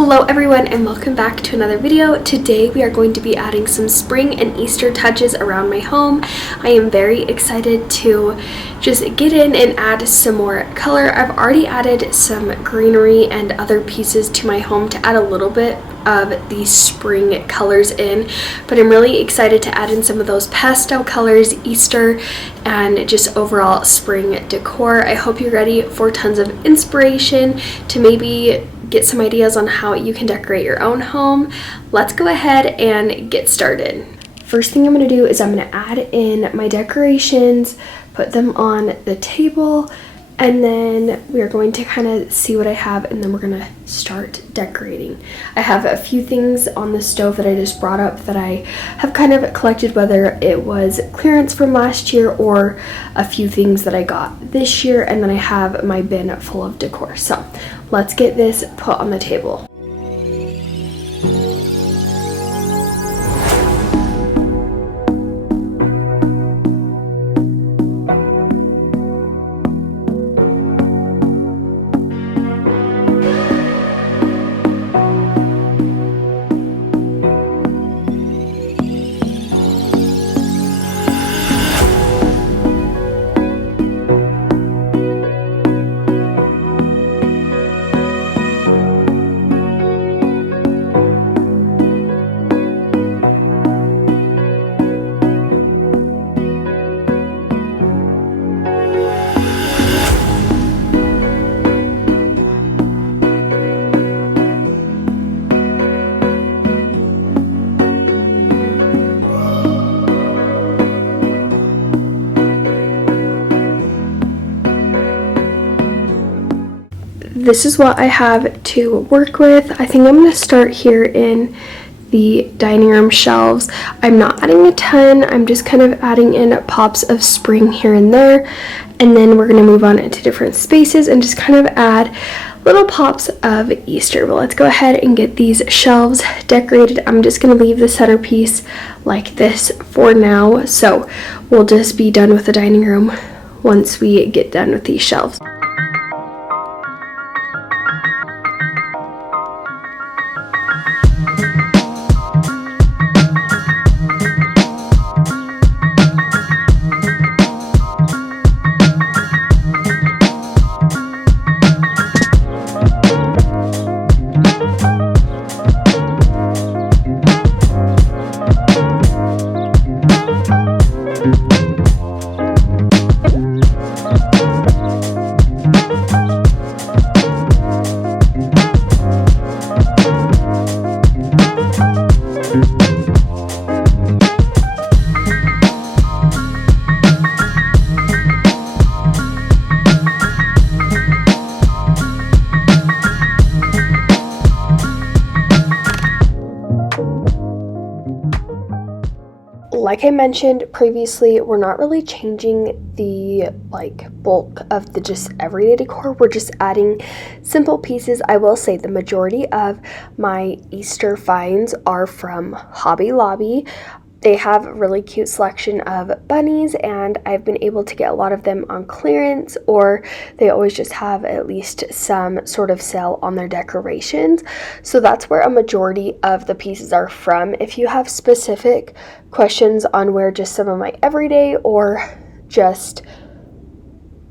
Hello everyone and welcome back to another video. Today we are going to be adding some spring and Easter touches around my home. I am very excited to just get in and add some more color. I've already added some greenery and other pieces to my home to add a little bit of these spring colors in, but I'm really excited to add in some of those pastel colors, Easter, and just overall spring decor. I hope you're ready for tons of inspiration to maybe get some ideas on how you can decorate your own home. Let's go ahead and get started. First thing I'm going to do is I'm going to add in my decorations, put them on the table, and then we're going to kind of see what I have, and then we're going to start decorating. I have a few things on the stove that I just brought up that I have kind of collected, whether it was clearance from last year or a few things that I got this year, and then I have my bin full of decor. So let's get this put on the table. This is what I have to work with. I think I'm going to start here in the dining room shelves. I'm not adding a ton. I'm just kind of adding in pops of spring here and there. And then we're going to move on into different spaces and just kind of add little pops of Easter. But let's go ahead and get these shelves decorated. I'm just going to leave the centerpiece like this for now. So we'll just be done with the dining room once we get done with these shelves. Like I mentioned previously, we're not really changing the bulk of the just everyday decor. We're just adding simple pieces. I will say the majority of my Easter finds are from Hobby Lobby. They have a really cute selection of bunnies, and I've been able to get a lot of them on clearance, or they always just have at least some sort of sale on their decorations. So that's where a majority of the pieces are from. If you have specific questions on where just some of my everyday or just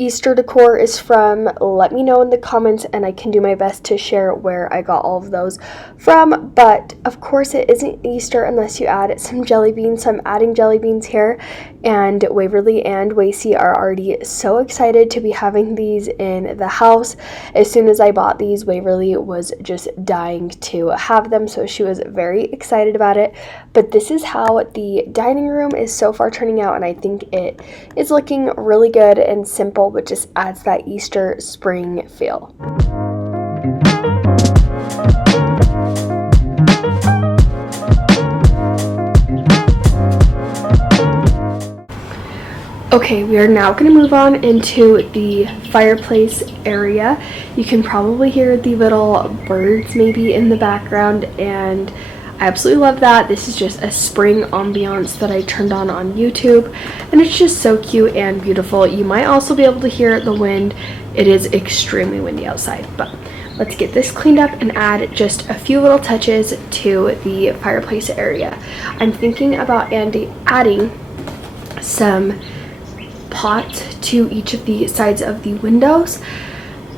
Easter decor is from, let me know in the comments and I can do my best to share where I got all of those from. But of course it isn't Easter unless you add some jelly beans, so I'm adding jelly beans here, and Waverly and Wacy are already so excited to be having these in the house. As soon as I bought these, Waverly was just dying to have them, so she was very excited about it. But this is how the dining room is so far turning out, and I think it is looking really good and simple, but just adds that Easter spring feel. Okay, we are now going to move on into the fireplace area. You can probably hear the little birds maybe in the background, and I absolutely love that. This is just a spring ambiance that I turned on YouTube, and it's just so cute and beautiful. You might also be able to hear the wind. It is extremely windy outside, but let's get this cleaned up and add just a few little touches to the fireplace area. I'm thinking about adding some pots to each of the sides of the windows,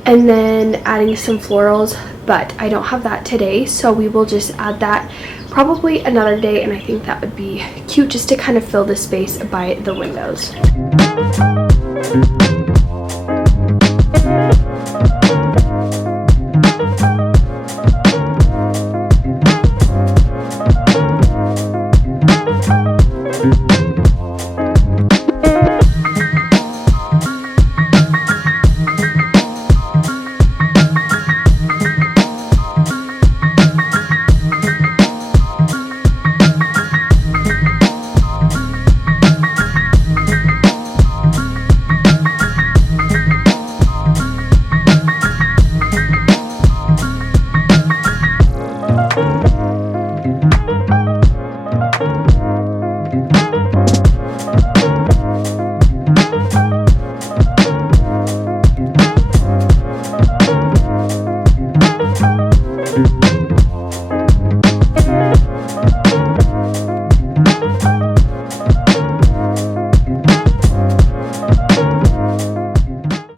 and then adding some florals, but I don't have that today, so we will just add that probably another day, and I think that would be cute just to kind of fill the space by the windows.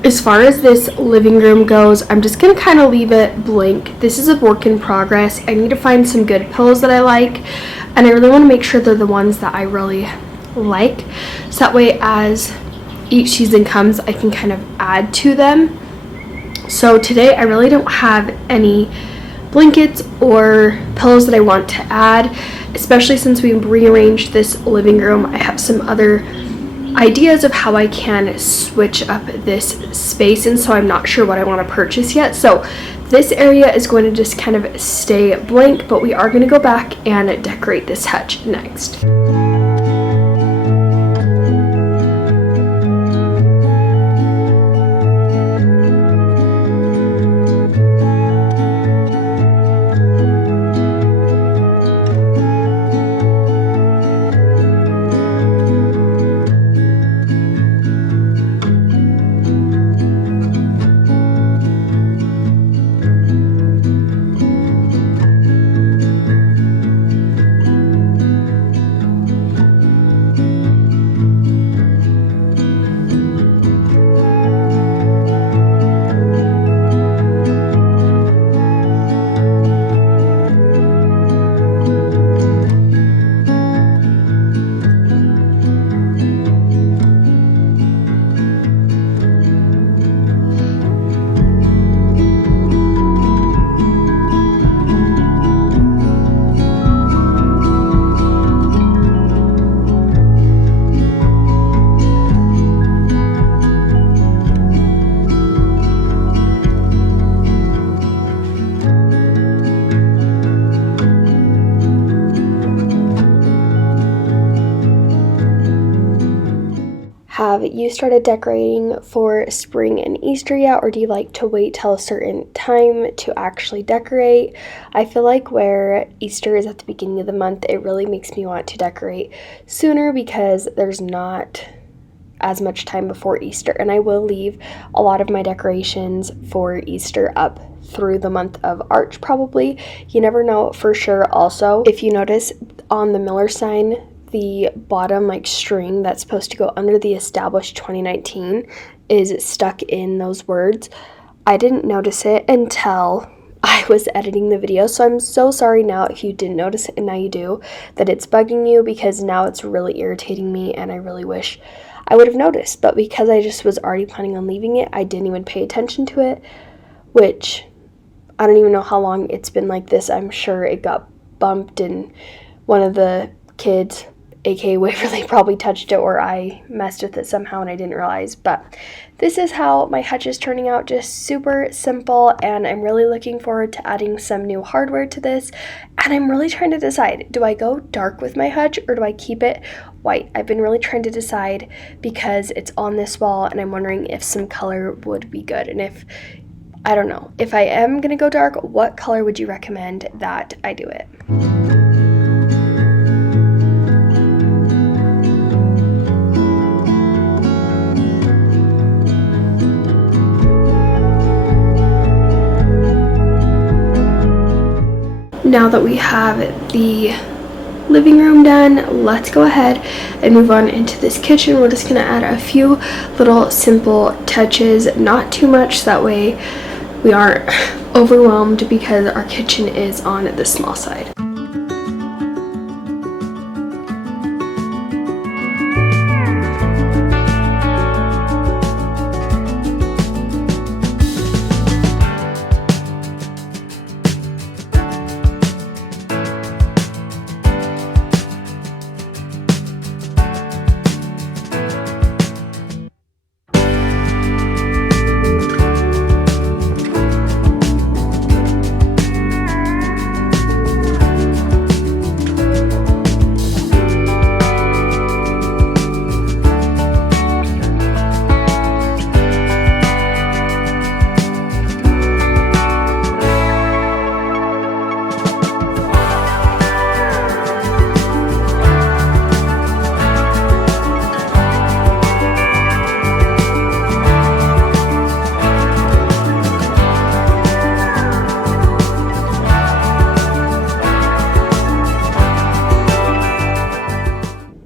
As far as this living room goes, I'm just going to kind of leave it blank. This is a work in progress. I need to find some good pillows that I like, and I really want to make sure they're the ones that I really like, so that way as each season comes I can kind of add to them. So today I really don't have any blankets or pillows that I want to add, especially since we rearranged this living room. I have some other ideas of how I can switch up this space, and so I'm not sure what I want to purchase yet. So this area is going to just kind of stay blank, but we are going to go back and decorate this hutch next. Have you started decorating for spring and Easter yet, or do you like to wait till a certain time to actually decorate? I feel like where Easter is at the beginning of the month, it really makes me want to decorate sooner because there's not as much time before Easter, and I will leave a lot of my decorations for Easter up through the month of March probably. You never know for sure. Also, if you notice on the Miller sign, the bottom string that's supposed to go under the established 2019 is stuck in those words. I didn't notice it until I was editing the video, so I'm so sorry now if you didn't notice it and now you do, that it's bugging you, because now it's really irritating me and I really wish I would have noticed. But because I just was already planning on leaving it, I didn't even pay attention to it, which I don't even know how long it's been like this. I'm sure it got bumped and one of the kids, aka Waverly, probably touched it, or I messed with it somehow and I didn't realize. But this is how my hutch is turning out, just super simple, and I'm really looking forward to adding some new hardware to this. And I'm really trying to decide, do I go dark with my hutch or do I keep it white? I've been really trying to decide because it's on this wall and I'm wondering if some color would be good. And if, I don't know, if I am gonna go dark, what color would you recommend that I do it? now that we have the living room done, let's go ahead and move on into this kitchen. We're just gonna add a few little simple touches, not too much, so that way we aren't overwhelmed, because our kitchen is on the small side.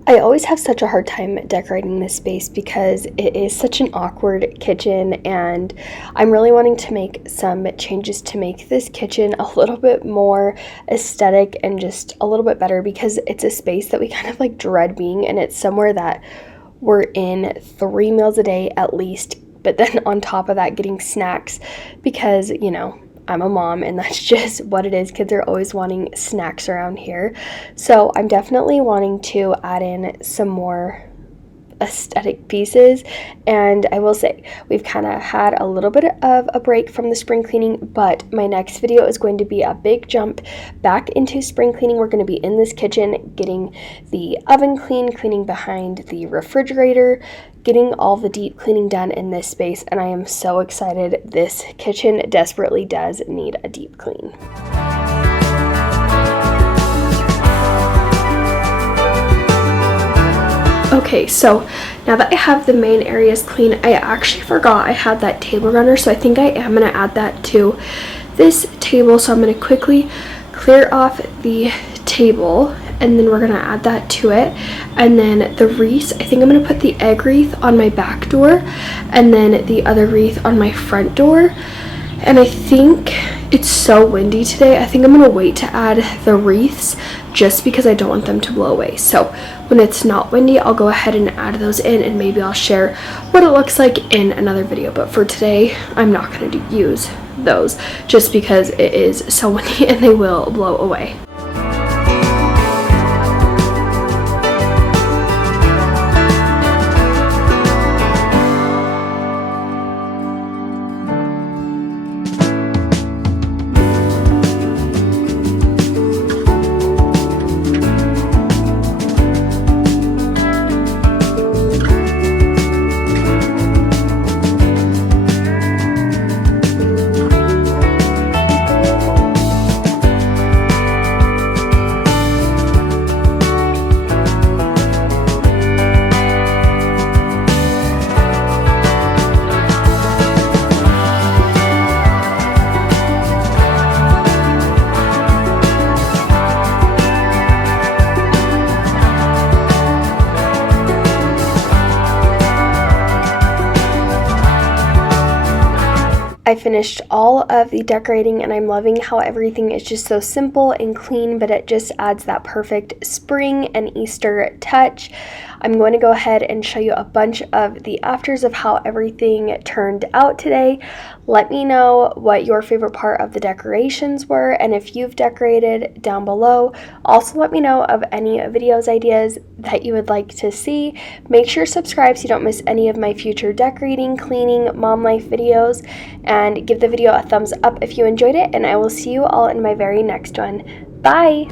I always have such a hard time decorating this space because it is such an awkward kitchen, and I'm really wanting to make some changes to make this kitchen a little bit more aesthetic and just a little bit better, because it's a space that we kind of like dread being, and it's somewhere that we're in 3 meals a day at least, but then on top of that getting snacks, because, you know, I'm a mom and that's just what it is. Kids are always wanting snacks around here. So I'm definitely wanting to add in some more aesthetic pieces, and I will say we've kind of had a little bit of a break from the spring cleaning, but my next video is going to be a big jump back into spring cleaning. We're going to be in this kitchen getting the oven clean, cleaning behind the refrigerator, getting all the deep cleaning done in this space, and I am so excited. This kitchen desperately does need a deep clean. Okay, so now that I have the main areas clean, I actually forgot I had that table runner, so I think I am going to add that to this table. So I'm going to quickly clear off the table, and then we're going to add that to it. And then the wreaths, I think I'm going to put the egg wreath on my back door and then the other wreath on my front door. And I think it's so windy today, I think I'm going to wait to add the wreaths just because I don't want them to blow away. So when it's not windy, I'll go ahead and add those in, and maybe I'll share what it looks like in another video. But for today, I'm not going to use those just because it is so windy and they will blow away. I finished all of the decorating, and I'm loving how everything is just so simple and clean, but it just adds that perfect spring and Easter touch. I'm going to go ahead and show you a bunch of the afters of how everything turned out today. Let me know what your favorite part of the decorations were, and if you've decorated down below. Also let me know of any videos ideas that you would like to see. Make sure to subscribe so you don't miss any of my future decorating, cleaning, mom life videos, and give the video a thumbs up if you enjoyed it, and I will see you all in my very next one. Bye!